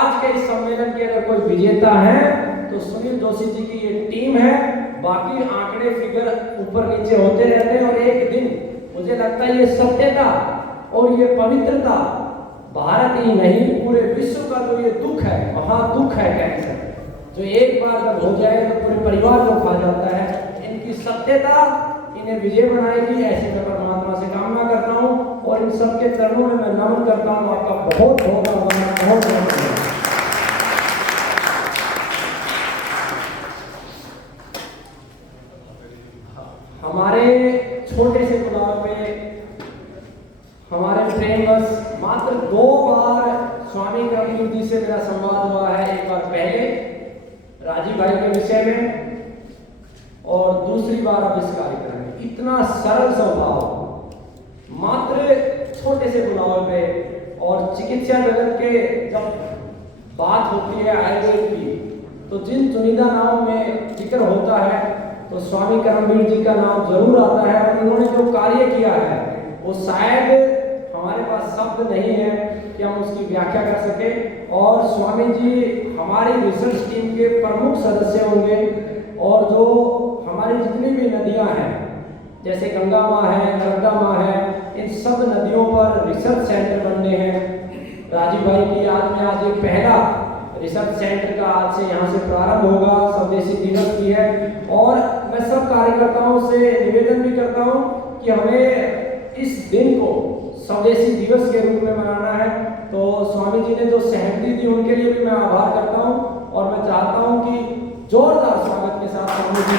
आज के इस सम्मेलन के अगर कोई विजेता है तो सुनील जोशी जी की ये टीम है। बाकी आंकड़े फिगर ऊपर नीचे होते रहते हैं और एक दिन मुझे लगता है ये सत्यता और ये पवित्रता भारत ही नहीं पूरे विश्व का जो ये दुख है, महादुख है कैंसर, जो एक बार जब हो जाए तो पूरे परिवार को खा जाता है। इनकी सत्यता इन्हें विजय बनाएगी, ऐसी मैं परमात्मा से कामना करता हूँ और इन सबके चरणों में मैं नमन करता हूँ। आपका बहुत बहुत आभार, बहुत धन्यवाद। हमारे छोटे से गुलाब में हमारे प्रेमवश मात्र 2 बार स्वामी कर्मवीर जी से मेरा संवाद हुआ है। एक बार पहले राजीव भाई के विषय में और दूसरी बार अब इस कार्यक्रम में। इतना सरल स्वभाव मात्र छोटे से गुलाब में। और चिकित्सा जगत के जब बात होती है आयुर्वेद की तो जिन चुनिंदा नामों में जिक्र होता है तो स्वामी कर्मवीर जी का नाम जरूर आता है। और उन्होंने जो कार्य किया है वो शायद हमारे पास शब्द नहीं है कि हम उसकी व्याख्या कर सके। और स्वामी जी हमारी रिसर्च टीम के प्रमुख सदस्य होंगे और जो हमारी जितनी भी नदियां हैं जैसे गंगा माँ है, नर्मदा माँ है, इन सब नदियों पर रिसर्च सेंटर बनने हैं। राजीव भाई की याद में आज एक पहला रिसर्च सेंटर का आज से यहाँ से प्रारंभ होगा। स्वदेशी दिवस की है और मैं सब कार्यकर्ताओं से निवेदन भी करता हूँ कि हमें इस दिन को स्वदेशी दिवस के रूप में मनाना है। तो स्वामी जी ने जो सहमति दी उनके लिए भी मैं आभार करता हूँ और मैं चाहता हूँ कि जोरदार स्वागत के साथ स्वामी जी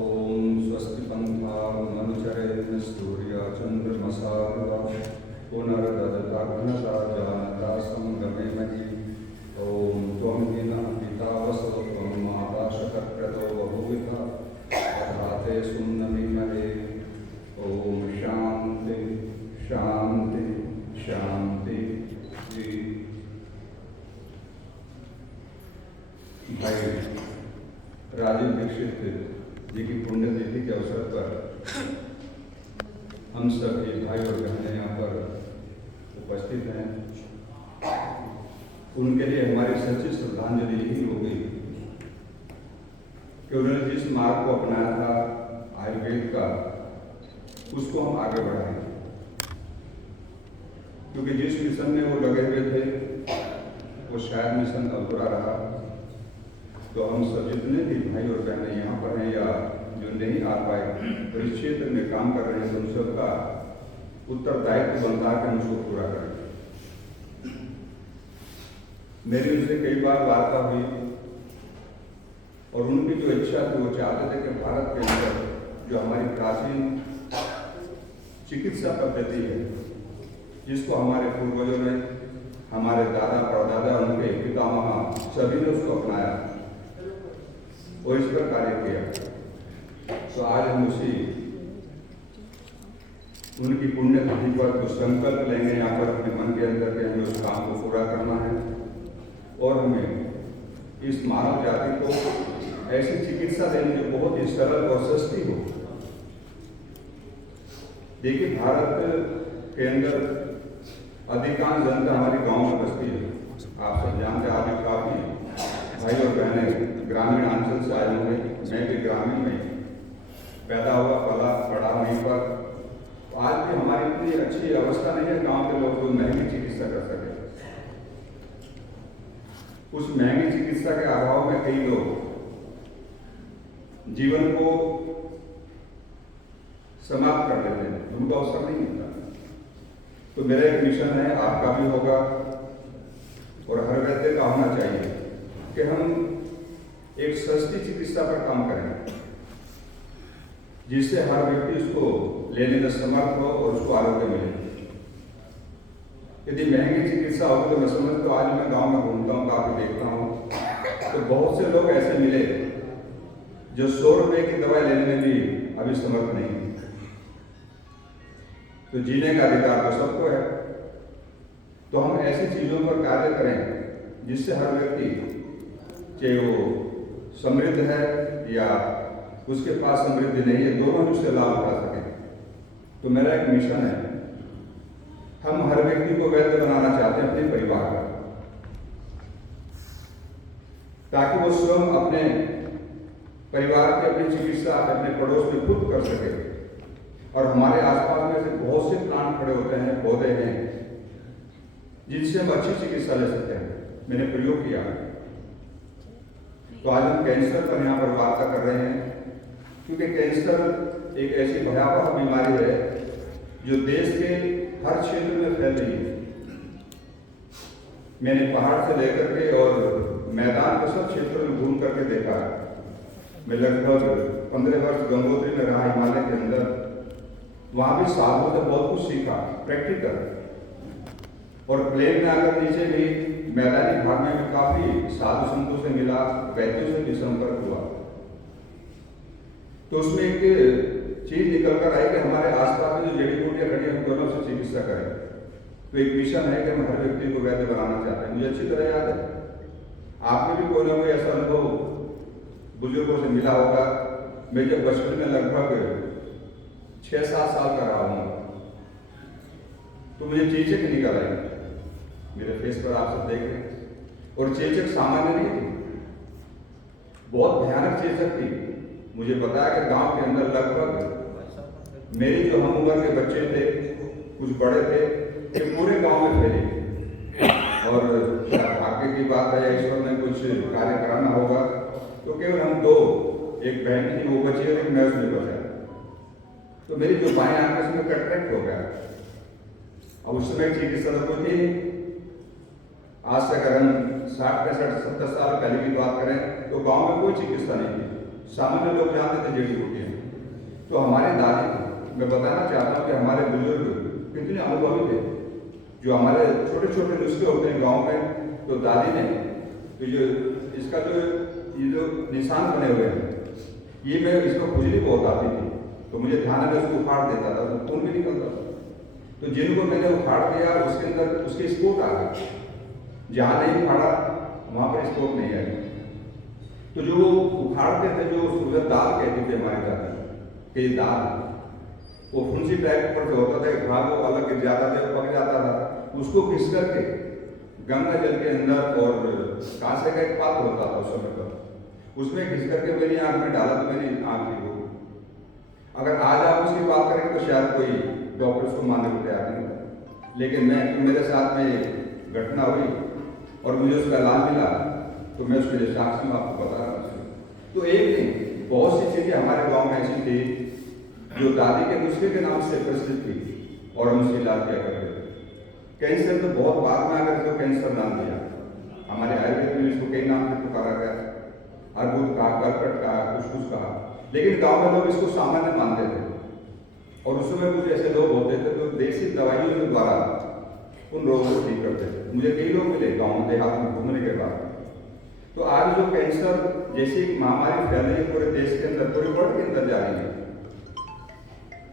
ओम स्वस्ति पंथा मनुचरेण सूर्या चंद्रमसा पुनर्ददता घनता जानता संगमे मयि। ओम त्वं विना पिता वसव त्वं माता शतक्रतो बहुविधा तथाते सुन्नमि महे। ओम शांति शांति शांति। भाई राजीव दीक्षित जी की पुण्यतिथि के अवसर पर हम सभी भाई और बहनें यहाँ पर उपस्थित हैं। उनके लिए हमारी सच्ची श्रद्धांजलि यही होगी कि उन्होंने जिस मार्ग को अपनाया था आयुर्वेद का उसको हम आगे बढ़ाएं, क्योंकि जिस मिशन में वो लगे हुए थे वो शायद मिशन अधूरा रहा। तो हम सब जितने भी भाई और बहनें यहाँ पर हैं या जो नहीं आ पाए तो इस क्षेत्र में काम कर रहे हैं उन सबका उत्तरदायित्व बनता है कि हम उसको पूरा करें। मेरी उनसे कई बार वार्ता हुई और उनकी जो इच्छा थी वो चाहते थे कि भारत के अंदर जो हमारी प्राचीन चिकित्सा पद्धति है जिसको हमारे पूर्वजों ने, हमारे दादा परदादा, उनके पितामह सभी ने उसको अपनाया और इस पर कार्य किया। तो आज हम उसी उनकी पुण्यतिथि पर कुछ संकल्प लेंगे यहाँ पर अपने मन के अंदर के हमें उस काम को पूरा करना है और हमें इस मानव जाति को ऐसी चिकित्सा देनी जो बहुत ही सरल और सस्ती हो। देखिए भारत के अंदर अधिकांश जनता हमारी गांव में बसती है। आप सब जानते हैं, आप काफी भाई और बहनें ग्रामीण अंचल से आए होंगे। मैं भी ग्रामीण में पैदा हुआ, पला पढ़ा वहीं पर। आज भी हमारी इतनी अच्छी अवस्था नहीं है गांव के लोग जो महंगी चिकित्सा कर सके। उस महंगी चिकित्सा के अभाव में कई लोग जीवन को समाप्त कर देते हैं, उनको अवसर नहीं मिलता। तो मेरा एक मिशन है, आपका भी होगा और हर व्यक्ति का होना चाहिए कि हम एक सस्ती चिकित्सा पर काम करें जिससे हर व्यक्ति उसको लेने में समर्थ हो और उसको आरोग्य मिले। यदि महंगी चिकित्सा होगी तो मैं समझता हूँ, आज मैं गांव में घूमता हूँ, काफी देखता हूँ तो बहुत से लोग ऐसे मिले जो 100 रुपए की दवाई लेने में भी अभी समर्थ नहीं। तो जीने का अधिकार तो सबको है। तो हम ऐसी चीज़ों पर कार्य करें जिससे हर व्यक्ति, चाहे वो समृद्ध है या उसके पास समृद्धि नहीं है, दोनों ही उससे लाभ उठा सकें। तो मेरा एक मिशन है, हम हर व्यक्ति को वैध बनाना चाहते हैं अपने परिवार का, ताकि वो स्वयं अपने परिवार की अपनी चिकित्सा अपने पड़ोस में खुद कर सके। और हमारे आसपास में से बहुत से प्लांट खड़े होते हैं, पौधे हैं, जिनसे हम अच्छी चिकित्सा ले सकते हैं। मैंने प्रयोग किया। तो आज हम कैंसर पर यहाँ पर वार्ता कर रहे हैं, क्योंकि कैंसर एक ऐसी भयावह बीमारी है जो देश के हर क्षेत्र में फैल रही है। मैंने पहाड़ से लेकर के और मैदान के सब क्षेत्रों में घूम करके देखा। मैं लगभग 15 वर्ष गंगोत्री में रहा, हिमालय के अंदर। वहाँ भी साधुओं से बहुत कुछ सीखा, प्रैक्टिकल। और प्लेन में आकर नीचे भी मैदानी भाग में भी काफी साधु संतों से मिला, वैद्यों से भी संपर्क हुआ। तो उसमें एक चीज निकल कर आई कि हमारे आसपास में जो जड़ी बूटियां खड़ी हैं, दोनों से चिकित्सा करें। तो एक मिशन है कि हम हर व्यक्ति को वैद्य बनाना चाहते हैं। मुझे अच्छी तरह याद है, आपने भी कोई ना कोई ऐसा अनुभव बुजुर्गों से मिला होगा। मैं जब बचपन में लगभग 6-7 साल का रहा हूँ, तो मुझे चेचक निकल आई मेरे फेस पर, आप सब देख रहे हैं। और चेचक सामान्य नहीं थी, बहुत भयानक चेचक थी। मुझे बताया कि गांव के अंदर लगभग मेरी जो हम उम्र के बच्चे थे, कुछ बड़े थे, ये पूरे गांव में फैले। और भाग्य की बात है, ईश्वर ने कुछ कार्य कराना होगा, तो केवल हम दो, एक बहन थी वो बची और एक मैं उसमें बचा। तो मेरी जो बाएं आंख है उसमें कैटरेक्ट हो गया। अब उस समय चिकित्सा तो कोई थी। आज से अगर हम 60-65-70 साल पहले की बात करें तो गांव में कोई चिकित्सा नहीं थी। सामान्य लोग जानते थे जड़ी बूटियां। तो हमारी दादी थी, मैं बताना चाहता हूँ कि हमारे बुजुर्ग कितने अनुभवी थे। जो हमारे छोटे छोटे नुस्खे होते हैं गांव में, तो दादी ने तो जो इसका ये जो निशान बने हुए हैं, ये मैं इसको खुजली बहुत आती थी, तो मुझे ध्यान में उसको उखाड़ देता था, तो खून भी निकलता था। तो जिनको मैंने उखाड़ दिया उसके अंदर उसके स्पोर्ट आ गए, जहाँ नहीं उखाड़ा वहाँ पर स्पोर्ट नहीं आई। तो जो उखाड़ते थे, जो सुबह दाल कहते थे हमारे दादी कि दाल, वो फुंसी टाइप पर जो होता था, घाव वो अलग गिर जाता था, पक जाता था, उसको घिस करके गंगा जल के अंदर, और कांसे का एक पात्र होता था उस समय पर, उसमें घिस करके मेरी आंख में डाला, तो मेरी आंख की वो। अगर आज आप उसकी बात करेंगे तो शायद कोई डॉक्टर उसको मानने को तैयार नहीं होता, लेकिन मेरे साथ में घटना हुई और मुझे उसका लाभ मिला, तो मैं उसके लिए साक्षी में आपको बता रहा हूँ। तो एक नहीं, बहुत सी चीजें हमारे गांव में ऐसी थी जो दादी के नुस्खे के नाम से प्रसिद्ध थी और हम उसकी इलाज किया करते थे। कैंसर तो बहुत बाद में आकर इसको कैंसर नाम दिया। हमारे आयुर्वेद में इसको कई नाम से पुकारा गया, अर्बुद कहा, कर्कट कहा, कुछ कहा, लेकिन गांव में लोग इसको सामान्य मानते थे। और उस समय कुछ ऐसे लोग होते थे जो देसी दवाइयों के द्वारा उन रोगों को ठीक करते थे। मुझे कई लोग मिले गाँव देहात में घूमने के बाद। तो आज जो कैंसर जैसी महामारी फैल रही है पूरे देश के अंदर, पूरे वर्ल्ड के अंदर जा रही है,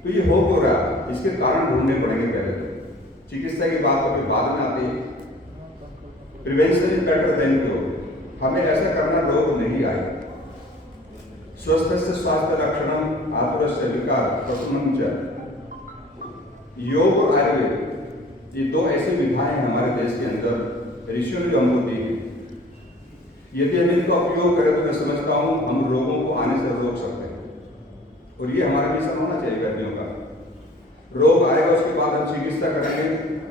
तो ये हो क्यों रहा है? इसके कारण ढूंढने पड़ेंगे। पहले चिकित्सा की बात कभी बाद में आती है। Prevention is better than cure. हमें ऐसा करना रोग नहीं आए। स्वस्थ से स्वास्थ्य लक्षणम आतुरस्य विकार प्रसन्नम च। योग और आयुर्वेद, ये दो ऐसी विधाएं हमारे देश के अंदर ऋषियों ने हमको दी है। यदि हम इनको उपयोग करें तो मैं समझता हूँ हम रोगों को आने से रोक सकते हैं। और ये हमारा मिशन होना चाहिए व्यक्तियों का। रोग आएगा उसके बाद हम चिकित्सा करेंगे,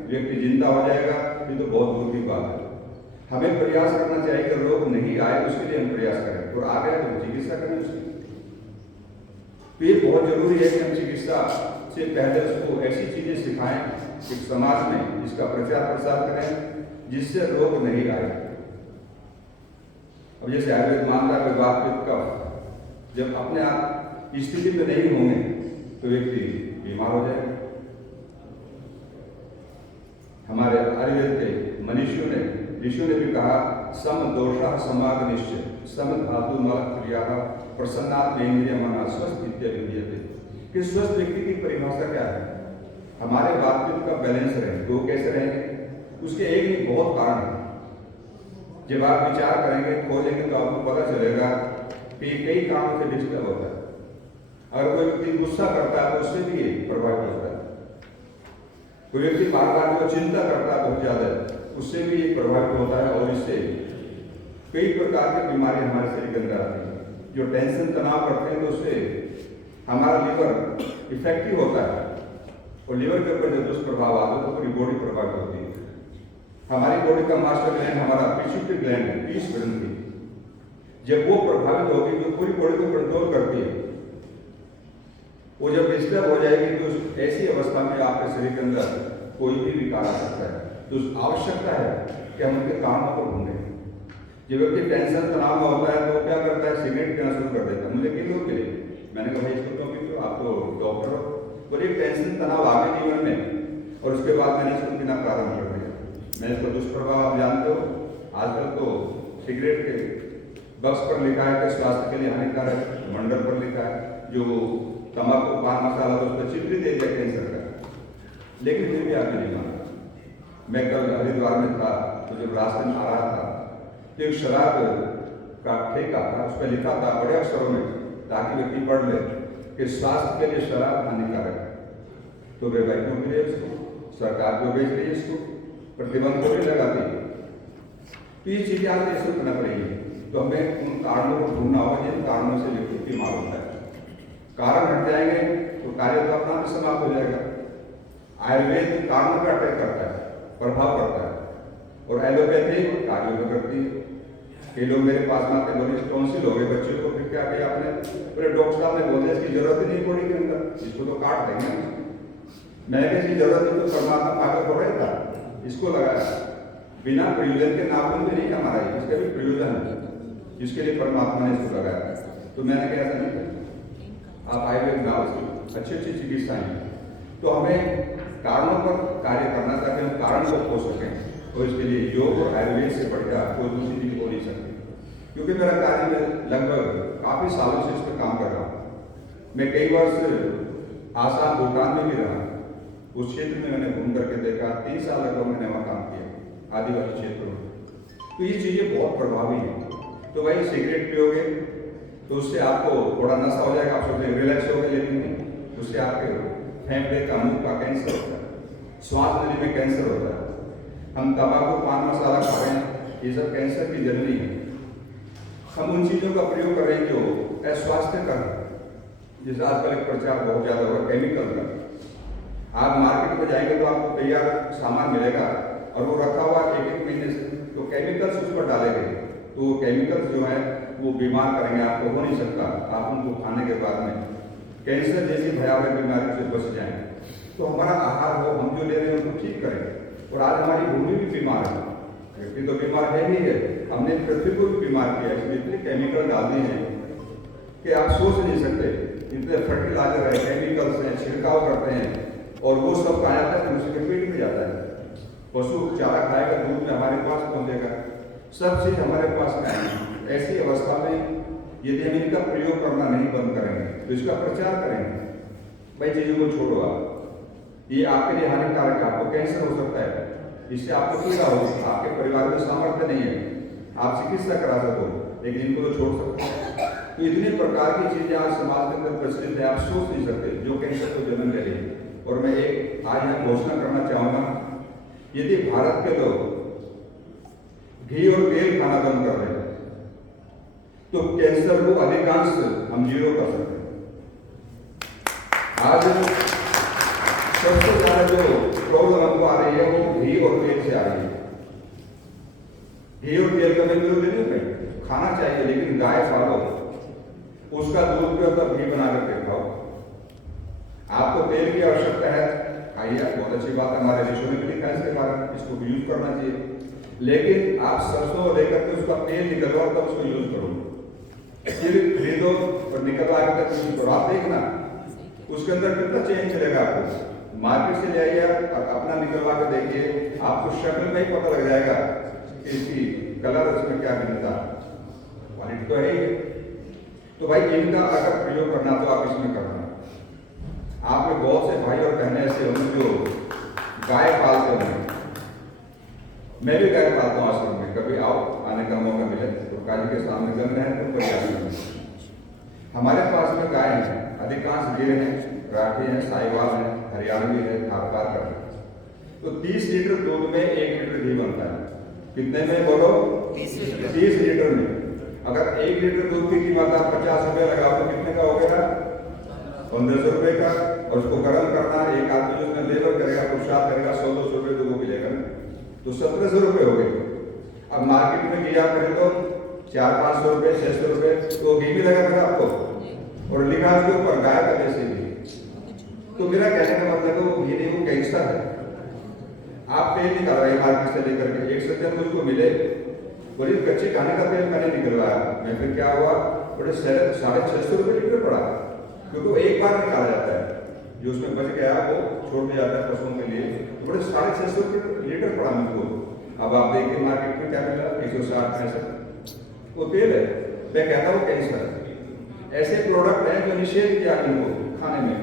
व्यक्ति जिंदा हो जाएगा, ये तो बहुत दूर की बात है। हमें प्रयास करना चाहिए कि रोग नहीं आए, उसके लिए हम प्रयास करें, और आ गया तो चिकित्सा करें उसकी। तो ये बहुत जरूरी है कि हम चिकित्सा से पहले उसको ऐसी चीजें सिखाएं कि समाज में इसका प्रचार प्रसार करें जिससे रोग नहीं आए। अब जैसे आयुर्वेद मानता है बात कफ, जब अपने आप स्थिति में नहीं होंगे तो व्यक्ति बीमार हो जाएगा। हमारे आयुर्वेद के मनीषियों ने ऋषियों ने भी कहा, सम दोषा समाग निश्चय सम धातु मल क्रिया प्रसन्नात्म इंद्रिय मना स्वस्थ इत्यादि। कि स्वस्थ व्यक्ति की परिभाषा क्या है? हमारे हमारे बातचीत का बैलेंस रहे। तो कैसे रहेंगे, उसके एक ही बहुत कारण है। जब आप विचार करेंगे, खोलेंगे, तो आपको पता चलेगा कि कई कारणों से डिस्टर्ब होता है। अगर कोई व्यक्ति गुस्सा करता है तो उससे भी ये प्रभावित होता है। कोई व्यक्ति बार बार जो चिंता करता है बहुत ज्यादा, उससे भी ये प्रभावित होता है और इससे कई प्रकार की बीमारी हमारे शरीर के अंदर आती है। जो टेंशन तनाव करते हैं तो उससे हमारा लीवर इफेक्टिव होता है और लीवर के ऊपर जब दुष्प्रभाव आता है तो पूरी बॉडी प्रभावित होती है। हमारी बॉडी का मास्टर ग्लैंड हमारा पिट्यूटरी ग्लैंड है, पीस ग्रंथि। जब वो प्रभावित होगी तो पूरी बॉडी को कंट्रोल करती है। वो जब डिस्टर्ब हो जाएगी तो ऐसी अवस्था में आपके शरीर के अंदर कोई भी विकार आ सकता है। तो आवश्यकता है कि हम उनके कारणों को ढूंढें। जब व्यक्ति टेंशन तनाव में होता है तो क्या करता है, सिगरेट पीना शुरू कर देता है। मुझे पी लो पी। मैंने कहा भाई इसको क्यों पी लो, आप तो डॉक्टर हो। बोले टेंशन तनाव आ गए जीवन में और उसके बाद मैंने इसको पीना प्रारंभ कर दिया। मैं इसको दुष्प्रभाव आप जानते हो, आजकल तो सिगरेट के बक्स पर लिखा है कि स्वास्थ्य के लिए हानिकारक, मंडल पर लिखा है जो तंबाकू पान मसाला, तो उस पर चित्र दे दिया कैंसर का, लेकिन फिर भी आपने नहीं माना। मैं कल हरिद्वार में था तो जब रास्ते में आ रहा था तो एक शराब का ठेका था, उस पर लिखा था बड़े अक्षरों में ताकि व्यक्ति पढ़ ले कि स्वास्थ्य के लिए शराब हानिकारक है। तो वे भाई क्यों पी रहे इसको, सरकार क्यों बेच रही है इसको, प्रतिबंध को भी लगाती है। तो ये चीजें आज ऐसे करना पड़ेगी। तो हमें उन कारणों को ढूंढना होगा जिन कारणों से व्यक्ति बीमार होता है। कारण हट जाएंगे तो कार्य तो अपना भी समाप्त हो जाएगा। आयुर्वेद कारणों पर अटैक करता है, प्रभाव पड़ता है, और एलोपैथी कार्यों में करती है। कई लोग मेरे पास में आते बोले टॉन्सिल हो गए बच्चे को, फिर क्या किया आपने, बोले डॉक्टर साहब ने बोले इसकी जरूरत ही नहीं पड़ी के अंदर, इसको तो काट देंगे। मैं किसी जरूरत नहीं, तो परमात्मा पागल हो रहा था, इसको लगाया बिना प्रयोजन के नाखून भी नहीं हमारा, इसका भी प्रयोजन है जिसके लिए परमात्मा ने इसको लगाया। तो मैंने कहा ऐसा नहीं किया, आप आयुर्वेद गाँव अच्छी अच्छी चिकित्साएं। तो हमें कारणों पर कार्य करना ताकि हम कारण को खो सकें, और इसके लिए योग और आयुर्वेद से बढ़कर कोई दूसरी चीज हो नहीं सकती। क्योंकि मेरा कार्य में लगभग काफी सालों से इस पर काम कर रहा हूँ। मैं कई वर्ष आसाम भूटान में भी रहा, उस क्षेत्र में मैंने घूम करके देखा। 3 साल लगभग मैंने वहाँ काम किया आदिवासी क्षेत्रों में। तो ये चीजें बहुत प्रभावी हैं। तो भाई सिगरेट पियोगे तो उससे आपको थोड़ा नशा हो जाएगा, आप सोचते रिलैक्स हो गए, लेकिन उससे आपके फेफड़े का, मुंह का कैंसर होता है, श्वास नली में कैंसर होता है। हम तंबाकू पान मसाला खा रहे हैं, ये सब कैंसर की जननी है। हम उन चीजों का प्रयोग कर रहे हैं जो अस्वास्थ्यकर है, जिससे आजकल एक प्रचार बहुत ज्यादा हुआ केमिकल का। आप मार्केट में जाएंगे तो आपको तैयार सामान मिलेगा और वो रखा हुआ 1-1 महीने से, तो केमिकल्स उस पर डाले गए। तो वो केमिकल्स जो है वो बीमार करेंगे आपको, हो नहीं सकता आप उनको खाने के बाद में कैंसर जैसी भयावह बीमारी से बच जाएंगे। तो हमारा आहार हो, हम जो ले रहे हैं उनको ठीक करें। और आज हमारी भूमि भी बीमार है, व्यक्ति तो बीमार है ही है, हमने पृथ्वी को भी बीमार किया। इसमें इतने केमिकल डाल दिए हैं कि आप सोच नहीं सकते। इतने फर्टिलाइजर है, केमिकल्स हैं, छिड़काव करते हैं, और वो सब कहा जाता है उसके पेट में जाता है। पशु चारा खाएगा, दूध में हमारे पास पहुंचेगा, सब चीज हमारे पास में आएगी। ऐसी अवस्था में यदि हम इनका प्रयोग करना नहीं बंद करेंगे तो इसका प्रचार करेंगे। भाई चीजों को छोड़ो, आप ये आपके लिए हानिकारक है, आपको कैंसर हो सकता है, इससे आपको पीड़ा होगी, आपके परिवार में सामर्थ्य नहीं है आप चिकित्सा करा सको, लेकिन इनको तो छोड़ सकते हैं। तो इतने प्रकार की चीजें आज समाज के अंदर प्रचलित है, आप सोच नहीं सकते, जो कैंसर को जन्म ले रही है। और मैं एक आज यहाँ घोषणा करना चाहूंगा, यदि भारत के लोग घी और तेल खाना बंद कर दें तो कैंसर को अधिकांश हम 0 कर सकते हैं। आज सबसे ज्यादा जो प्रॉब्लम हमको आ रही है वो घी और तेल से आ रही है। घी और तेल का मैं विरोध नहीं भाई, खाना चाहिए, लेकिन गाय पालो, उसका दूध पे तो घी बना करके खाओ। आपको तेल की आवश्यकता है, खाइए, बहुत अच्छी बात है, हमारे ऋषियों ने भी लिखा है इसके बारे में, इसको यूज करना चाहिए। लेकिन आप सरसों लेकर के उसका तेल निकलवाओ तब उसको यूज करो, सिर्फ खरीदो और निकलवा के तक यूज करो। आप देखना उसके अंदर कितना चेंज मिलेगा आपको। मार्केट से ले आइए और अपना निकलवा के देखिए, आपको शक्ल में ही पता लग जाएगा कि इसकी कलर उसमें क्या मिलता है, क्वालिटी तो है ही। तो भाई इनका अगर प्रयोग करना तो आप इसमें करना। आप में बहुत से भाई और बहनें ऐसे ऐसे होंगे जो गाय पालते होंगे। मैं भी गाय पालता हूँ आश्रम में, कभी आओ, आने का मौका मिले तो काजी के सामने गंग है तो परिवार। हमारे पास में गाय है, अधिकांश गिर हैं, राठी हैं, साहिवाल हैं, हरियाणवी है, धारपाल का है। तो 30 लीटर दूध में 1 लीटर घी बनता है। कितने में बोलो? 30 लीटर में। अगर 1 लीटर दूध की कीमत आप 50 रुपये लगाओ तो कितने का हो गया? 1500 रुपये का। और उसको गर्म करना, एक आदमी जो उसमें लेबर करेगा, पुरुषार्थ करेगा, 100-200 रुपये तो वो मिलेगा ना, तो 1700 रुपये हो गए। अब मार्केट में घी आप खरीदो 400-500 रुपये, 600 रुपये, तो घी मिलेगा फिर आपको, और लिखा उसके ऊपर गाय का देसी घी। तो मेरा कहने का मतलब है वो घी नहीं, वो कैंसर है। आप तेल निकाल रहे हैं मार्केट से लेकर के, एक सज्जन मुझको मिले, बोले कच्चे खाने का तेल मैंने निकलवाया। मैं फिर क्या हुआ, बड़े 650 रुपये लीटर पड़ा, क्योंकि वो एक बार निकाला जाता है, जो उसमें बच गया वो छोड़ दिया जाता है पशुओं के लिए। तो बड़े 650 रुपये लीटर पड़ा मुझको। अब आप देखिए मार्केट में क्या मिला, 160-65 वो तेल है। मैं कहता हूँ कैंसर। ऐसे प्रोडक्ट हैं जो निषेध किया इनको खाने में,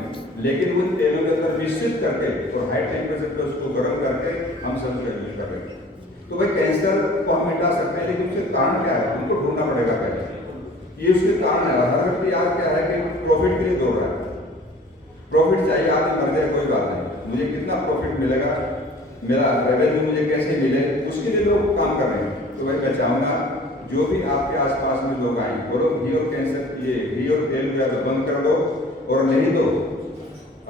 लेकिन उन तेलों के अंदर मिश्रित करके और हाई टेम्परेचर पर उसको गर्म करके हम सब उसका यूज कर रहे हैं। तो भाई कैंसर को हम मिटा सकते हैं, लेकिन उसके कारण क्या है हमको ढूंढना पड़ेगा पहले। ये उसके कारण है। हर व्यक्ति आज क्या है कि प्रॉफिट के लिए दौड़ रहा है, प्रॉफिट चाहिए, आदमी मर जाए कोई बात नहीं, मुझे कितना प्रॉफिट मिलेगा, मेरा रेवेन्यू मुझे कैसे मिले, उसके लिए लोग काम कर रहे हैं। तो भाई मैं चाहूँगा जो भी आपके आसपास में लोग आए, बोलो घी और कैंसर, ये घी और तेल जो है तो बंद कर दो, और नहीं तो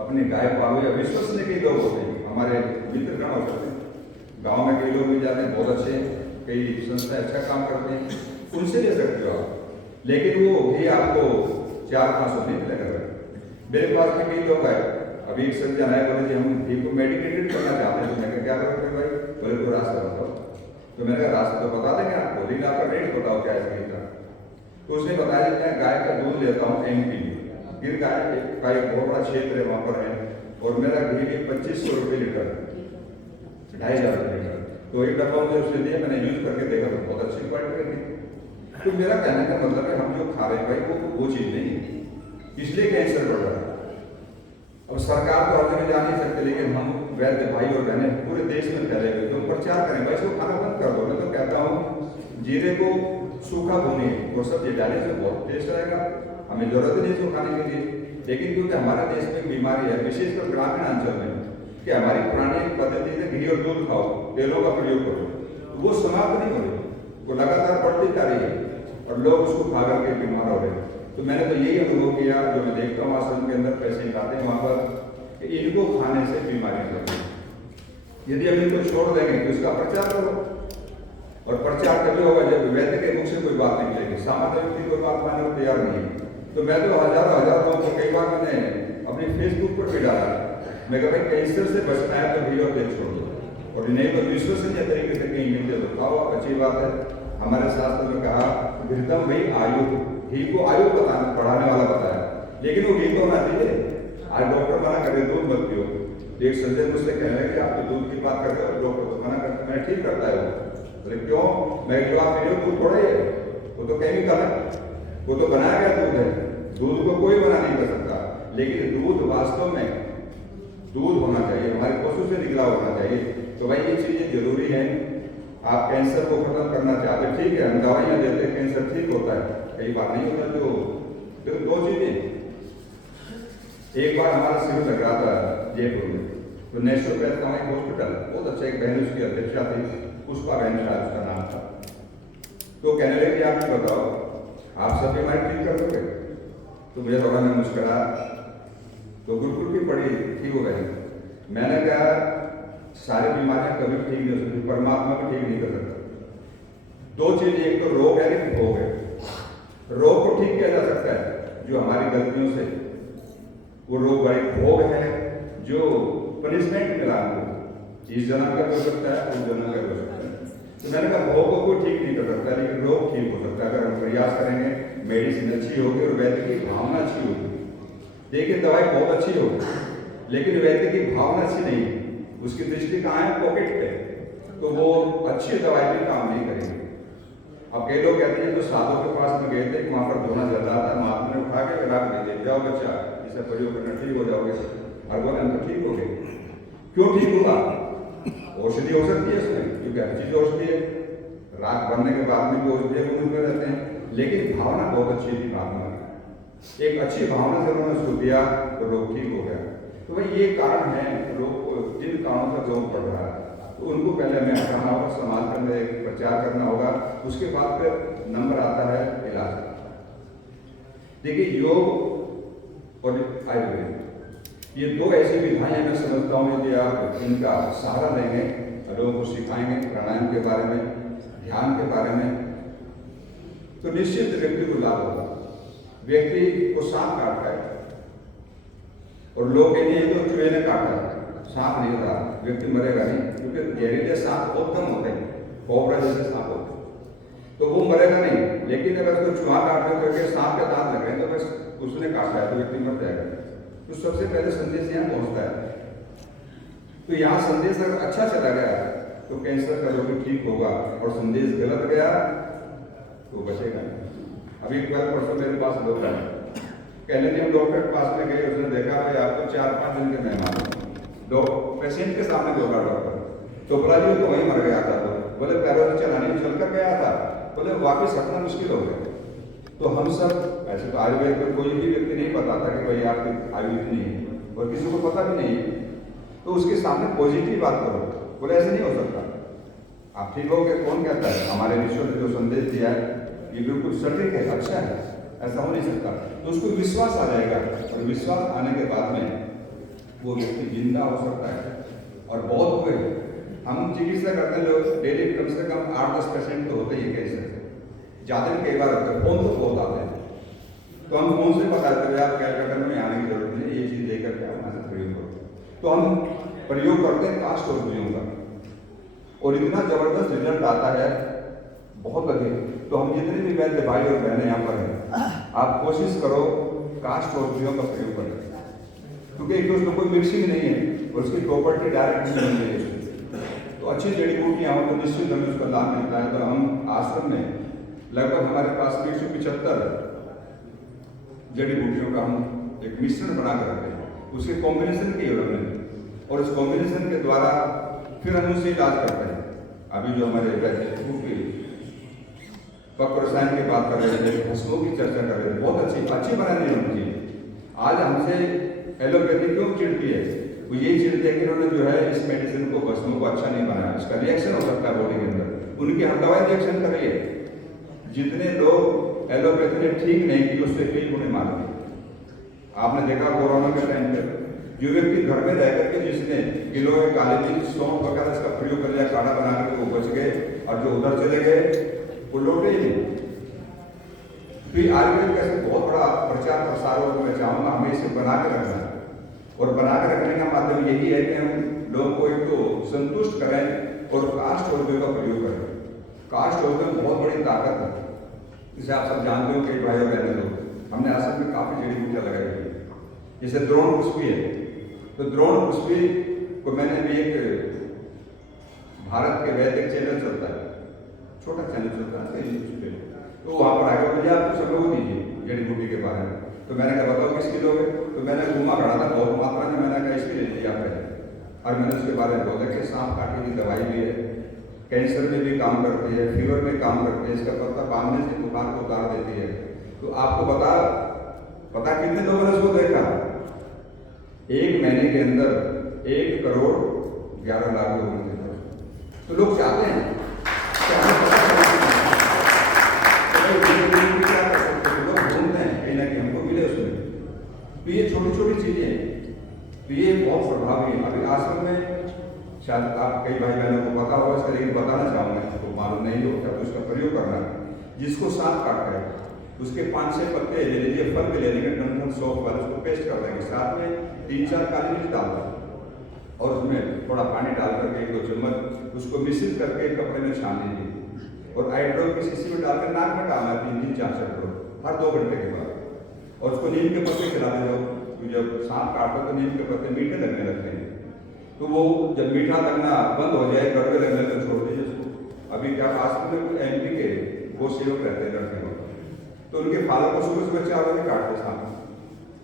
अपने गाय पालो, या विश्वसनीय कई लोग होते हैं, हमारे मित्र गण हो सकते हैं, गाँव में कई लोग मिल जाते हैं बहुत अच्छे, कई संस्थाएं अच्छा काम करते हैं, उनसे ले सकते हो आप। लेकिन वो घी आपको 400-500 नहीं मिलेगा। मेरे पास में कई लोग आए, अभी एक सज्जन आए, बोले जी हम घी को मेडिकेटेड करना चाहते हैं। तो मैंने क्या करोगे भाई? बोले तो रास्ता बताओ। तो मैंने कहा रास्ता तो बता देंगे आपको, लेकिन आपका रेट बताओ क्या है घी का। तो उसने बताया मैं गाय का दूध लेता हूँ MP, गिर गाय का एक बहुत बड़ा क्षेत्र है वहाँ पर है, और मेरा घी भी 2500 रुपये लीटर है, 2500 रुपये लीटर। तो एक डब्बा मुझे उसने दिया, मैंने यूज करके देखा तो बहुत अच्छी क्वालिटी का घी। तो मेरा कहने का मतलब है हम जो खा रहे हैं भाई वो चीज़ नहीं है, इसलिए कैंसर बढ़ रहा है। अब सरकार तो हर जगह जा नहीं सकते, लेकिन हम वैद्य भाई और बहनें पूरे देश में फैले हुए, तो प्रचार करें भाई इसको खाना बंद कर दो। मैं तो कहता हूँ जीरे को सूखा भूनिए और सब्जी डालने से बहुत टेस्ट रहेगा, हमें जरूरत नहीं इसको खाने के लिए। लेकिन क्योंकि हमारे देश में बीमारी है, विशेषकर ग्रामीण अंचल में, कि हमारी पुरानी पद्धति से घी और दूध खाओ, तेलों का प्रयोग करो, वो समाप्त नहीं हो रही, वो लगातार बढ़ती जा रही है और लोग उसको खा करके बीमार हो रहे हैं। तो मैंने तो यही अनुभव किया, जो मैं देखता हूँ आश्रम के अंदर पेशेंट आते हैं वहाँ पर, कि इनको खाने से बीमारी होती है। यदि हम इनको छोड़ देंगे तो इसका प्रचार करो, और प्रचार तभी होगा जब वैद्य के मुख से कोई बात निकलेगी, सामान्य व्यक्ति कोई बात मानने को तैयार नहीं है। तो मैं तो हजारों लोगों को कई बार मैंने अपने फेसबुक पर भी डाला, मैं कहा भाई कैंसर से बचना है तो घी और तेल छोड़ दो, और नहीं तो विश्वसनीय तरीके से कहीं मिलते तो खाओ, अच्छी बात है। हमारे शास्त्र में कहा घृतम भाई आयु, घी को आयु बढ़ाने वाला बताया, लेकिन वो घी तो होना चाहिए। आज डॉक्टर मना कर रहे दूध मत पियो, एक सज्जन मुझसे कहने लगे आप तो दूध की बात करते हो, डॉक्टर तो मना करते, मैंने ठीक करता है वो। बोले क्यों? मैं जो आप पी रहे हो दूध थोड़ा ही है, वो तो केमिकल है, वो तो बनाया गया दूध है, दूध को कोई मना नहीं कर सकता। लेकिन दूध वास्तव में दूध होना चाहिए, हमारे पशु से निकला होना चाहिए। तो भाई ये चीजें जरूरी हैं। आप कैंसर को खत्म करना चाहते हैं, ठीक है, हम दवाइयाँ देते हैं, कैंसर ठीक होता है, कई बार नहीं होता। तो दो चीजें, एक बार हमारा शिविर लग रहा था जयपुर में, तो नेचुरोपैथ का एक हॉस्पिटल, बहुत अच्छा, एक बहन उसकी अध्यक्षा थी, पुष्पा बहन शायद उसका नाम था। तो कहने लगे आप ही बताओ आप सब बीमारी ठीक कर दोगे? तो मुझे थोड़ा मैं मुस्करा, तो गुरुकुल की पड़ी थी वो बहन। मैंने कहा सारी बीमारियां कभी ठीक नहीं हो सकती, परमात्मा भी ठीक नहीं कर सकता। दो चीजें, एक तो रोग है, एक भोग है। रोग को ठीक किया जा सकता है जो हमारी गलतियों से, वो रोग बड़ी भोग है जो पनिशमेंट मिला हमको, इस जन्म का हो सकता है, उस जन्म का हो सकता है। तो मैंने कहा भोग को कोई ठीक नहीं कर सकता, लेकिन रोग ठीक हो सकता है अगर हम प्रयास करेंगे, मेडिसिन अच्छी होगी और वैद्य की भावना अच्छी होगी। देखिए दवाई बहुत अच्छी होगी, लेकिन वैद्य की भावना अच्छी नहीं, उसकी दृष्टि कहाँ है? पॉकेट पे, तो वो अच्छी दवाई भी काम नहीं करेगी। अब कई लोग कहते हैं तो साधु के पास में गए थे, वहाँ पर धोना चल रहा था, महात्मा ने उठा के रख दीजिए, जाओ बच्चा इसे प्रयोग करना, ठीक हो जाओगे। और बोले हम तो ठीक हो गए। क्यों ठीक हुआ? औषधि हो सकती है उसमें, क्योंकि हर चीज औषधि है। रात भरने के बाद में भी औषधि है, वो में रहते हैं, लेकिन भावना बहुत अच्छी थी महात्मा की। एक अच्छी भावना से उन्होंने उसको दिया तो रोग ठीक हो गया। तो भाई ये कारण है, लोग जिन कारणों से रोग बढ़ रहा है तो उनको पहले हमें हटाना होगा, समाज के अंदर एक प्रचार करना होगा, उसके बाद फिर नंबर आता है इलाज। देखिए योग और आयुर्वेद ये दो ऐसी विधाएं मैं समझता हूँ, यदि आप इनका सहारा देंगे, लोगों को सिखाएंगे प्राणायाम के बारे में, ध्यान के बारे में, तो निश्चित व्यक्ति को लाभ होगा। व्यक्ति को सांप काट है और लोग ये नहीं तो चूहे ने काटा, सांप नहीं होता, व्यक्ति मरेगा नहीं, क्योंकि जहरीले सांप बहुत कम होते हैं, कोबरा जैसे सांप होते हैं, तो वो मरेगा नहीं। लेकिन अगर उसको चूहा काट रहे हो क्योंकि सांप के दांत लग रहे हैं तो बस उसने काटा है तो व्यक्ति मर जाएगा। तो सबसे पहले संदेश यहाँ पहुंचता है। तो यहाँ संदेश अगर अच्छा चला गया तो कैंसर का रोगी ठीक होगा, और संदेश गलत गया तो बचेगा नहीं। अभी कल परसों मेरे पास लोग आए, कहने हम डॉक्टर के पास में गए, उसने देखा भाई आपको 4-5 दिन के मेहमान दो पेशेंट के सामने बोला डॉक्टर, तो बोला जी तो वहीं मर गया था। बोले पैरों से चलाने चल कर गया था, बोले वापिस हटना मुश्किल हो गया। तो हम सब ऐसे तो आयुर्वेद में कोई भी व्यक्ति नहीं बताता कि भाई आपकी आयुर्वेद नहीं है, और किसी को पता भी नहीं है, तो उसके सामने पॉजिटिव बात करो। बोले ऐसे नहीं हो सकता, आप ठीक हो गए, कौन कहता है? हमारे ईश्वर ने जो संदेश दिया है ये बिल्कुल सटीक है, अच्छा है, ऐसा हो नहीं सकता। तो उसको विश्वास आ जाएगा, और विश्वास आने के बाद में वो व्यक्ति जिंदा हो सकता है। और बहुत हुए हम चिकित्सा करते हैं लोग डेली कम से कम 8-10% तो होते ही कैंसर, ज़्यादा कई बार होता है, फोन तो बहुत आते हैं, तो हम फोन से बताते हैं आप कैलकाटा में आने की जरूरत नहीं, ये चीज़ लेकर के आप हमारे प्रयोग करो। तो हम प्रयोग करते हैं कास्ट औषधियों का, और इतना जबरदस्त रिजल्ट आता है, बहुत अधिक। तो हम जितने भी वैद्य भाई और बहनें यहाँ पर हैं, आप कोशिश करो कास्ट औषधियों का प्रयोग करें, क्योंकि एक तो उसमें कोई मिक्सिंग नहीं है और उसकी प्रॉपर्टी डायरेक्ट मिल रही है। तो अच्छी जड़ी बूटियाँ हो तो निश्चित हमें उसका लाभ मिलता है। तो हम आश्रम में लगभग हमारे पास 175 जड़ी बूटियों का हम एक मिश्रण बना कर रखते हैं, उसके कॉम्बिनेशन की हमने, और उस कॉम्बिनेशन के द्वारा फिर हम उससे इलाज करते हैं। अभी जो हमारे पक्व रसायन की बात कर रहे थे, फसलों की चर्चा कर रहे थे, बहुत अच्छी बनानी होनी चाहिए। आज हमसे एलोपैथी क्यों चिढ़ती है? वो यही चिढ़ते हैं कि उन्होंने जो है इस मेडिसिन को, भस्मों को अच्छा नहीं बनाया, इसका रिएक्शन हो सकता है बॉडी के अंदर, उनकी हम दवाई रिएक्शन कर रही है। जितने लोग एलोपैथी ने ठीक नहीं की उससे कई गुने मार दिए। आपने देखा कोरोना के टाइम पे जो व्यक्ति घर में रह करके जिसने गिलोय, काली मिर्च, सौंफ वगैरह इसका प्रयोग कर लिया, काढ़ा बना करके वो बच गए, और जो उधर चले गए वो लौटे ही नहीं। तो आयुर्वेद का बहुत बड़ा प्रचार प्रसार हो, मैं चाहूँगा हमें इसे बना के रखना है, और बना के रखने का मतलब यही है कि हम लोगों को एक तो संतुष्ट करें और कास्ट औषधियों का प्रयोग करें। कास्ट औषधियों में बहुत बड़ी ताकत है, जिसे आप सब जानते हो, कई भाई बहने लोग, हमने आश्रम में काफी जड़ी बूटियां लगाई हुई है, जैसे द्रोण पुष्पी है। तो द्रोण पुष्पी को मैंने भी एक भारत के वैदिक चैनल चलता है, छोटा चैनल चलता है, तो वहाँ पर आगे मुझे आपको समय वो दीजिए जड़ी बूटी के बारे में। तो मैंने कहा बताओ किसकी लोगे? तो मैंने घूमा खड़ा था बहुत मात्रा में, मैंने कहा इसकी ले लीजिए आप पहले, और मैंने उसके बारे में बोला कि सांप काटने की दवाई भी है, कैंसर में भी काम करती है, फीवर में काम करती है, इसका पत्ता बांधने से बुखार को उतार देती है। तो आपको पता कितने लोगों ने उसको देखा? 1 महीने के अंदर 1,11,00,000 लोगों ने देखा। तो लोग चाहते हैं क्या कर सकते हैं, लोग ढूंढते हैं कहीं ना कहीं हमको मिले उसमें। तो ये छोटी छोटी चीजें, तो ये बहुत प्रभावी है। अभी आश्रम में शायद आप कई भाई बहनों को पता होगा, इसका लेकिन बताना चाहूँगा, तो मालूम नहीं होगा तो उसका प्रयोग करना। जिसको सांप काट रहे उसके 5-6 पत्ते ले लीजिए, फल के लेने के टंडन सौंफ वाले, उसको पेस्ट कर देंगे, साथ में 3-4 काली मिर्च डाल दें, और उसमें थोड़ा पानी डाल करके 1-2 चम्मच उसको मिश्रित करके कपड़े में छान लीजिए, और आइड्रोप की शीशी में डालकर नाक में डालना 3-4 चक्कर हर 2 घंटे के बाद, और उसको नीम के पत्ते खिलाते जाओ। जब सांप काटो तो नीम के पत्ते मीठे लगने लगते हैं, तो वो जब मीठा लगना बंद हो जाए, कड़वे लगने तो छोड़ दीजिए उसको। अभी क्या आश्रम में MP के वो सेवक रहते हैं लड़के लोग, तो उनके फादर को सुबह 4 बजे काटते सांप।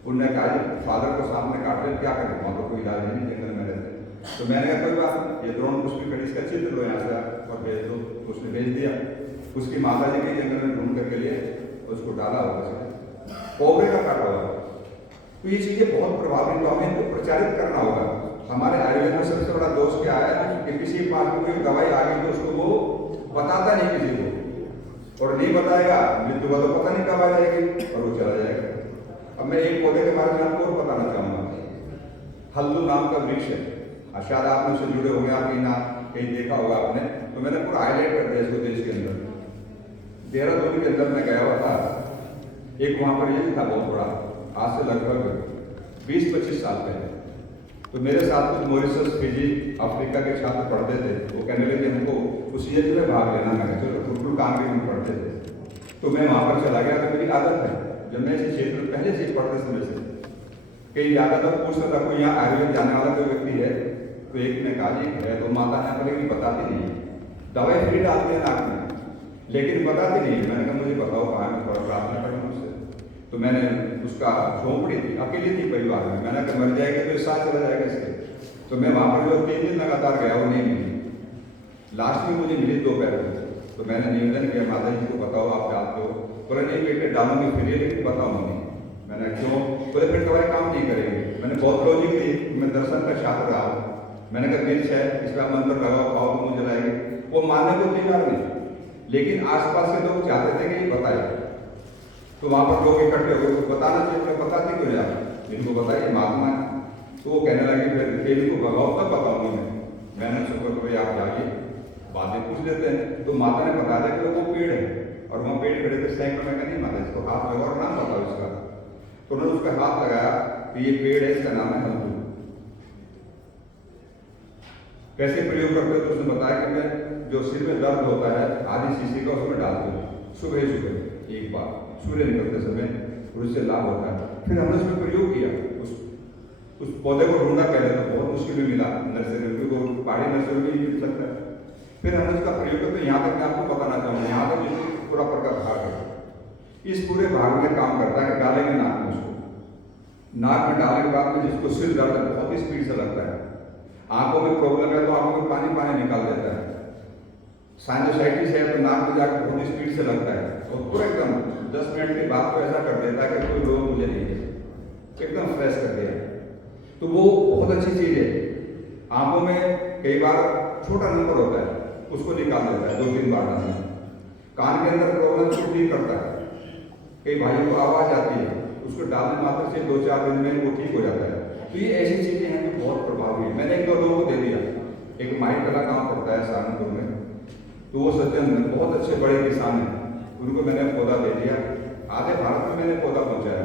उन्होंने कहा फादर को सांप ने काट लिया, क्या करें, वहाँ तो कोई इलाज नहीं, जंगल में रहते। तो मैंने कहा कोई बात नहीं, ये द्रोण पुष्पी कड़ी इसका चित्र लो यहाँ से और भेज दो। उसने भेज दिया। उसकी माता जी के जंगल में ढूंढ करके लिए उसको डाला होगा, कोबरे का काटा हुआ। तो ये चीजें बहुत प्रभावी, तो हमें इनको प्रचारित करना होगा। हमारे आयुर्वेद में सबसे बड़ा दोष क्या है कि किसी के पास कोई दवाई आ गई तो उसको वो बताता नहीं किसी को, और नहीं बताएगा मृत्यु का तो पता नहीं कब आ जाएगी और वो चला जाएगा। अब मैं एक पौधे के बारे में आपको और बताना चाहूंगा। हल्दू नाम का वृक्ष है, शायद आपने उससे जुड़े होंगे, आप कहीं देखा होगा आपने। तो मैंने पूरा हाईलाइट कर दिया इसको देश के अंदर। देहरादून के अंदर मैं गया हुआ था, एक वहां पर ये था बहुत बड़ा, आज से लगभग 20-25 साल पहले। तो मेरे साथ कुछ मॉरिशस, फिजी, अफ्रीका के छात्र पढ़ते थे। वो कहने लगे हमको उस यज्ञ में भाग लेना। मैं चलो टुटू काम के हम पढ़ते थे। तो मैं वहां पर चला गया। तो मेरी आदत है जब मैं इस क्षेत्र में पहले से पढ़ते समय से कहीं जाता था, पूछता था कोई यहाँ आयुर्वेद जाने वाला कोई व्यक्ति है। तो एक ने कहा जी है, तो माता ने बोले कि बताती नहीं, दवाई फ्री डालते हैं नाक में लेकिन बताती नहीं। मैंने कहा मुझे बताओ कहाँ, मैं थोड़ा प्रार्थना करूँ उससे। तो मैंने उसका झोंपड़ी थी, अकेली थी परिवार में। मैंने कहा मर जाएगी तो साथ चला जाएगा इसके। तो मैं वहां पर जो 3 दिन लगातार गया वो नहीं मिली। लास्ट में मुझे मिली दोपहर में। तो मैंने निवेदन किया माता जी को बताओ आप डालते हो। बोले नहीं बेटे डालूंगी, फिर ये लेकिन बताओ नहीं। मैंने क्यों? बोले फिर दवाई काम नहीं करेगी। मैंने बहुत लॉजिक दी, मैं दर्शन का छात्र रहा हूँ। मैंने कहा मिर्च है, इसका मंत्र लगाओ, खाओ तो मुझे लाएगी। वो मानने को तैयार नहीं, लेकिन आसपास के लोग चाहते थे कि ये बताए। तो वहां पर लोग इकट्ठे हो गए, तो बताना चाहिए, बताते क्यों यार, इनको बताइए महात्मा है। तो वो कहने लगे फिर इनको भगाओ तब बताऊंगी मैं। मैंने सोचा तो भाई आप जाइए, बातें पूछ लेते हैं। तो माता ने बता दिया कि वो पेड़ है, और वहाँ पेड़ खड़े थे सैकड़ों में। नहीं माता इसको हाथ लगाओ और नाम बताओ इसका। तो उन्होंने उसका हाथ लगाया कि ये पेड़ है, इसका नाम है हल्दू। कैसे प्रयोग करते हो? तो उसने बताया कि मैं जो सिर में दर्द होता है आधी शीशी का उसमें डालती हूँ सुबह सुबह एक बार सूर्य निकलते समय, और उससे लाभ होता है। फिर हमने उसमें प्रयोग किया। उस पौधे को ढूंढा पहले तो बहुत मुश्किल में मिला नर्सरी में, क्योंकि पहाड़ी नर्सरी में मिल सकता है। फिर हमने उसका प्रयोग किया। तो यहाँ तक मैं आपको बताना चाहूँगा, यहाँ तक जिसको पूरा प्रकार भाग है, इस पूरे भाग में काम करता है। डालेंगे नाक में उसको, नाक में डालने के बाद में जिसको सिर दर्द बहुत स्पीड से लगता है, आंखों में प्रॉब्लम है तो आंखों में पानी पानी निकाल देता है, साइनोसाइटिस है तो नाक में जाकर बहुत स्पीड से लगता है, और पूरा एकदम 10 मिनट के बाद तो ऐसा कर देता है कि कोई लोग मुझे नहीं है, एकदम फ्रेश कर दिया। तो वो बहुत अच्छी चीज है। आंखों में कई बार छोटा नंबर होता है, उसको निकाल देता है 2-3 बार डालने। कान के अंदर प्रॉब्लम को ठीक करता है। कई भाइयों को आवाज आती है, उसको डालने मात्र से 2-4 दिन में वो ठीक हो जाता है। तो ये ऐसी चीजें हैं जो बहुत प्रभावी है। मैंने 1-2 लोगों को दे दिया। एक माइक वाला काम करता है सहारनपुर में, तो वो सज्जन बहुत अच्छे बड़े किसान हैं, उनको मैंने पौधा दे दिया। आधे भारत में मैंने पौधा पहुंचाया।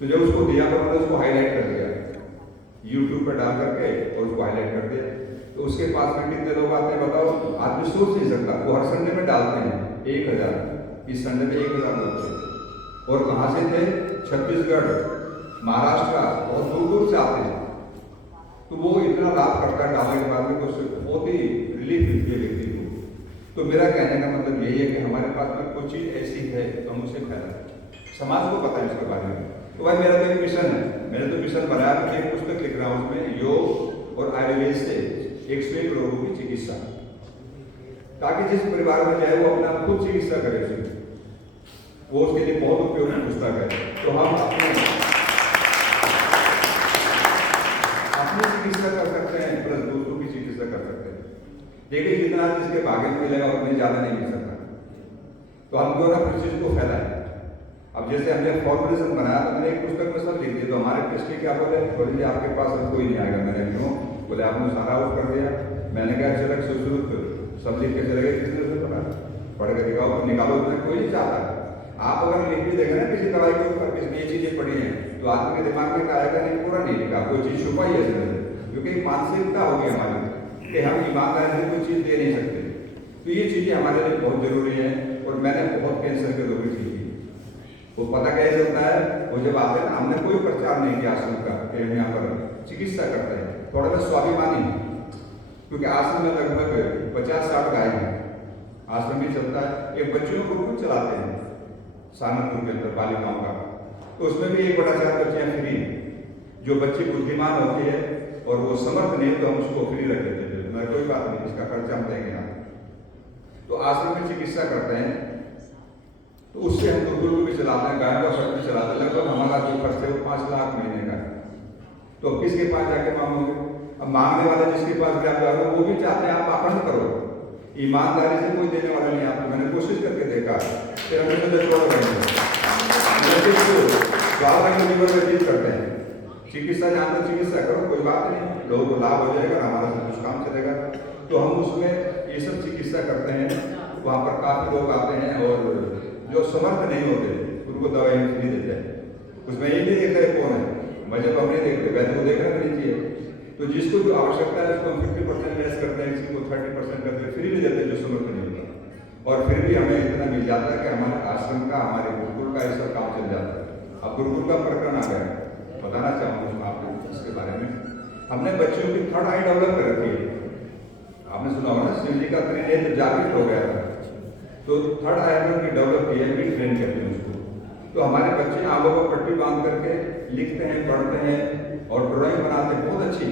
तो जब उसको दिया तो मैंने उसको हाईलाइट कर दिया यूट्यूब पर डाल करके, और उसको हाईलाइट कर दिया। तो उसके पास में कितने लोग आते हैं बताओ? आदमी सोच नहीं सकता। वो हर संडे में डालते हैं 1000, इस संडे में 1000 लोग थे। और कहाँ से थे? छत्तीसगढ़, महाराष्ट्र, बहुत दूर दूर से आते हैं। तो वो इतना लाभ करता है डालने के बाद में, कुछ बहुत ही रिलीफ मिलती है व्यक्ति को। तो मेरा कहने का मतलब यही है कि हमारे पास में कोई चीज ऐसी है तो हम उसे फैलाएं, समाज को पता है इसके बारे में। तो भाई मेरा तो एक मिशन है, मैंने तो मिशन बनाया, मैं एक पुस्तक लिख रहा हूँ उसमें योग और आयुर्वेद से 101 रोगों की चिकित्सा, ताकि जिस परिवार में जाए वो अपना खुद चिकित्सा करे, वो उसके लिए बहुत उपयोगी पुस्तक है। तो हम अपनी चिकित्सा कर सकते हैं, प्लस दूसरों की चिकित्सा कर सकते हैं। देखिए जितना जिसके भाग्य में मिलेगा उतनी ज्यादा नहीं मिल सकता। तो हम क्यों ना फिर चीज को फैलाएं। अब जैसे हमने फॉर्मुलेशन बनाया तो मैंने एक पुस्तक में सब लिख दिया। तो हमारे पिछले क्या बोले, बोले आपके पास अब कोई नहीं आएगा। मैंने क्यों? बोले आपने सारा आउट कर दिया। मैंने कहा चलो शुरू सब लिख के चले गए, किसने उसे पढ़ा? पढ़ के दिखाओ, निकालो, कोई नहीं चाहता। आप अगर लिख भी देंगे ना किसी दवाई के ऊपर, ये चीजें पढ़ी हैं, तो आदमी के दिमाग में आएगा नहीं, पूरा नहीं लिखा, कोई चीज छुपाई है, क्योंकि मानसिकता होगी हमारी कि हम ईमानदारी से कोई चीज दे नहीं सकते। तो ये चीजें हमारे लिए बहुत जरूरी है। और मैंने बहुत कैंसर के रोगी ठीक की। वो पता कैसे होता है? वो जब आते हैं, हमने कोई प्रचार नहीं किया आश्रम का कि हम यहाँ पर चिकित्सा करते हैं, थोड़ा सा स्वाभिमानी, क्योंकि आश्रम में लगभग 50-60 गाय हैं। आश्रम भी चलता है, एक बच्चियों को खुद चलाते हैं सहारनपुर के अंदर बालिकाओं का। तो उसमें भी 1/4 बच्चियां फ्री, जो बच्ची बुद्धिमान होती है और वो समर्थ नहीं तो हम उसको फ्री रख देते थे, मैं कोई बात नहीं, इसका खर्चा हम देंगे आप। तो आश्रम में चिकित्सा करते हैं, तो उससे हम गुरुकुल को भी चलाते हैं, गाय का शब्द भी चलाते हैं। लगभग हमारा जो खर्च है वो 5 लाख महीने का है। तो अब किसके पास जाके मांगोगे? अब मांगने वाले जिसके पास भी आप जाओगे वो भी चाहते हैं आप अखंड करो, ईमानदारी से कोई देने वाला नहीं आपको। मैंने कोशिश करके देखा, फिर हमने तो छोड़ व्यतीत करते हैं। चिकित्सा जानते चिकित्सा करो, कोई बात नहीं, लोगों को लाभ हो जाएगा, हमारा सब कुछ काम चलेगा। तो हम उसमें ये सब चिकित्सा करते हैं। वहाँ पर काफी लोग आते हैं और जो समर्थ नहीं होते उनको दवाई फ्री देते हैं। उसमें ये नहीं देखते कौन है, मजहब हम नहीं देखते, वैसे को देखना भी नहीं चाहिए। तो जिसको जो आवश्यकता है उसको हम 50% लेस करते हैं, किसी को 30% करते हैं, फ्री भी देते हैं जो समर्थ नहीं होता। और फिर भी हमें इतना मिल जाता है कि हमारे आश्रम का, हमारे गुरुकुल का ये सब काम चल जाता है। अब गुरुकुल का प्रकरण आ गया, बताना चाहूँगा आपको इसके बारे में। हमने बच्चों की थर्ड आई डेवलप कर रखी है। आपने सुना होगा ना, शिव जी का त्रिनेत्र जागृत हो गया था, तो थर्ड आई की डेवलप की है, मिड ब्रेन कहते हैं उसको। तो हमारे बच्चे आंखों पर पट्टी बांध करके लिखते हैं, पढ़ते हैं और ड्राइंग बनाते हैं, बहुत अच्छी।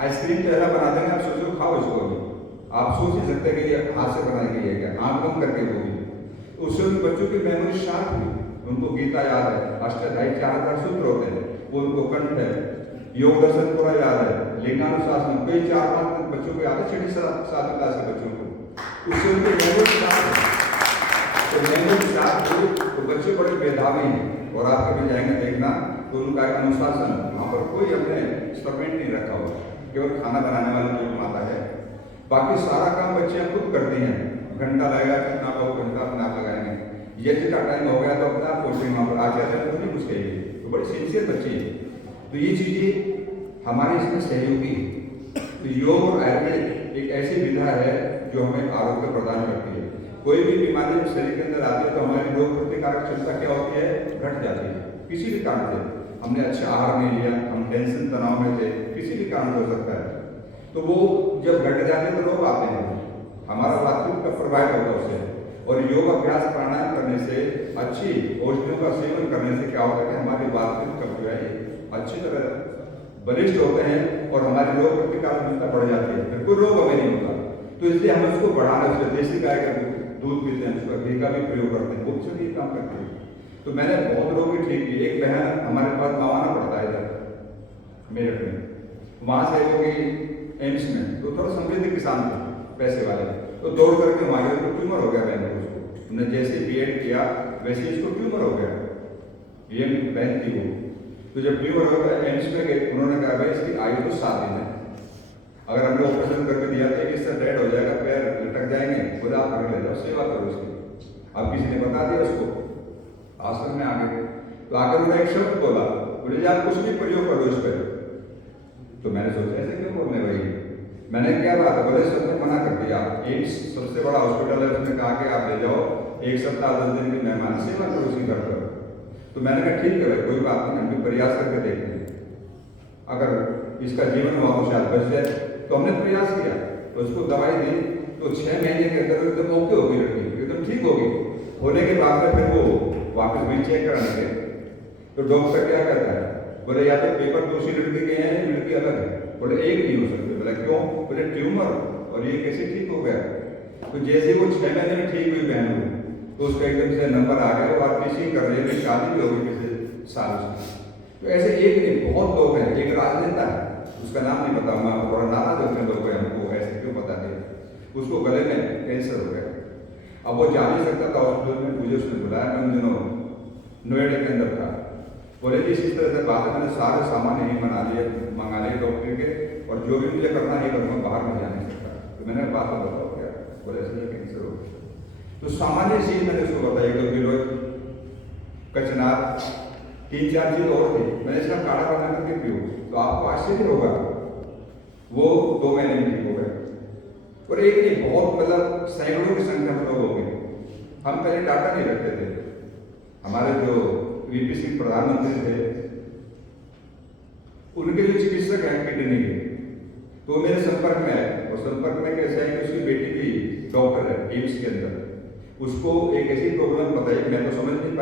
आइसक्रीम चेहरा बना देंगे, आप सोचो खाओ इसको अभी, आप सोच ही सकते हैं कि ये हाथ से बनाई गई है क्या, आंख बंद करके होगी। उससे उन बच्चों की मेमोरी शार्प हुई, उनको गीता याद है, अष्टाध्यायी 4000 सूत्र होते हैं वो उनको कंठ है, योग दर्शन पूरा याद है, लिंगानुशासन कई 4-5 बच्चों को याद है, 6ठी-7वीं क्लास के बच्चों को। उससे उनकी मेमोरी शार्प है। तो मेमोरी शार्प हुई तो बच्चे बड़े मेधावी हैं। और आप कभी जाएंगे देखना तो उनका अनुशासन, वहाँ पर कोई अपने सर्वेंट नहीं रखा हुआ, केवल खाना बनाने वाला जो कमाता है, बाकी सारा काम बच्चियाँ खुद करती हैं। घंटा लगेगा, कितना लोग घंटा अपने आप लगाएंगे, यज्ञ का टाइम हो गया तो अपने आप पहुँचेंगे वहाँ पर, आचार्य को नहीं कुछ कहेंगे। तो बड़ी सिंसियर बच्ची है। तो ये चीज़ें हमारे इसमें सहयोगी है। तो योग और आयुर्वेद एक ऐसी विधा है जो हमें आरोग्य प्रदान करती है। कोई भी बीमारी जब शरीर के अंदर आती है तो हमारी रोग प्रतिकारक क्षमता क्या होती है, घट जाती है। किसी भी कारण से हमने अच्छा आहार नहीं लिया, हम टेंशन तनाव में थे, किसी भी कारण हो सकता है, तो वो जब घट जाते हैं तो रोग आते हैं, हमारा वास्तविक का प्रभाव होता है उससे। और योग अभ्यास प्राणायाम करने से, अच्छी औषधियों का सेवन करने से क्या होता है कि हमारी वास्तविक कब्ज अच्छी तरह बलिष्ठ होते हैं और हमारी रोग प्रतिकारक क्षमता बढ़ जाती है, फिर कोई रोग हमें नहीं होता। तो इसलिए हम उसको बढ़ाने, उससे देसी गाय का दूध पीते हैं, उसका घी का भी प्रयोग करते हैं, वो भी ये काम करते हैं। तो मैंने बहुत रोग भी ठीक किए। एक बहन हमारे पास गंवाना पड़ता है इधर मेरठ में, वहाँ से वो गई एम्स में, तो थोड़ा समृद्ध किसान थे, पैसे वाले, तो दौड़ करके वहाँ गए, तो ट्यूमर हो गया बहन को। उसको उन्होंने जैसे बीएड किया वैसे इसको ट्यूमर हो गया, ये बहन थी वो। तो जब ट्यूमर हो गया एम्स में गए, उन्होंने कहा भाई इसकी आयु तो 7 दिन है, अगर हमने ऑपरेशन करके दिया तो इससे डेड हो जाएगा, पैर लटक जाएंगे, बोले आप घर ले जाओ, सेवा करो उसकी। अब किसी ने बता दिया उसको, आश्रम में आ गए, तो आकर उन्होंने एक शब्द बोला, बोले आप कुछ भी प्रयोग करो इस पर। तो मैंने सोचा ऐसे क्यों बोलने भाई, मैंने क्या बात है, बोले सबने मना कर दिया। एम्स सबसे बड़ा हॉस्पिटल है, उसने कहा कि आप ले जाओ 1 सप्ताह 10 दिन की मेहमान सेवा करो उसकी घर पर। तो मैंने कहा ठीक है भाई, कोई बात नहीं, हम भी प्रयास करके देखते हैं, अगर इसका जीवन हुआ तो शायद बच जाए। तो हमने प्रयास किया, तो उसको दवाई दी, तो 6 महीने के अंदर एकदम ओके हो गई, लड़की एकदम ठीक हो गई। होने के बाद में फिर वो वापस भी चेक कराने गए, तो डॉक्टर क्या कहता है, बोले या तो पेपर दूसरी लड़की के हैं, लड़की अलग है। बोले एक नहीं हो सकते। बोला क्यों? बोले ट्यूमर, और ये कैसे ठीक हो गया? तो जैसे वो 6 महीने में ठीक हुई बहन हुई, तो उसका एकदम से नंबर आ गया, और किसी कर रहे हैं, शादी भी होगी किसी साल से। तो ऐसे एक नहीं बहुत लोग हैं। एक राजनेता है, उसका नाम नहीं पता, मैं थोड़ा नाराज होते हैं लोग, हमको ऐसे क्यों बता दिया, उसको गले में कैंसर हो गया, अब वो जा नहीं सकता था हॉस्पिटल में, मुझे उसने बुलाया, मैं उन दिनों नोएडा के अंदर था। बोले कि इस तरह से बात है, मैंने सारे सामान यही मंगा लिए डॉक्टर के, और जो भी मुझे करना है करूँगा, बाहर में जा नहीं सकता। तो मैंने बात बताओ क्या, बोले ऐसे कैंसर हो गया। तो सामान्य चीज मैंने उसको बताई, 2 किलो कचनार, 3-4 चीज और थी, मैंने इसका काढ़ा बना करके पियो, तो आपको आश्चर्य होगा, वो 2 महीने में ठीक हो गए। और एक नहीं बहुत, मतलब सैकड़ों की संख्या में लोग हो गए। हम पहले डाटा नहीं रखते थे, हमारे जो वीपी सिंह प्रधानमंत्री थे, उनके जो चिकित्सक हैं किडनी के, तो मेरे संपर्क में आए, और संपर्क में कैसे है कि उसकी बेटी भी डॉक्टर है एम्स के अंदर, उसको एक ऐसी प्रॉब्लम बताई, मैं तो समझ नहीं पाया।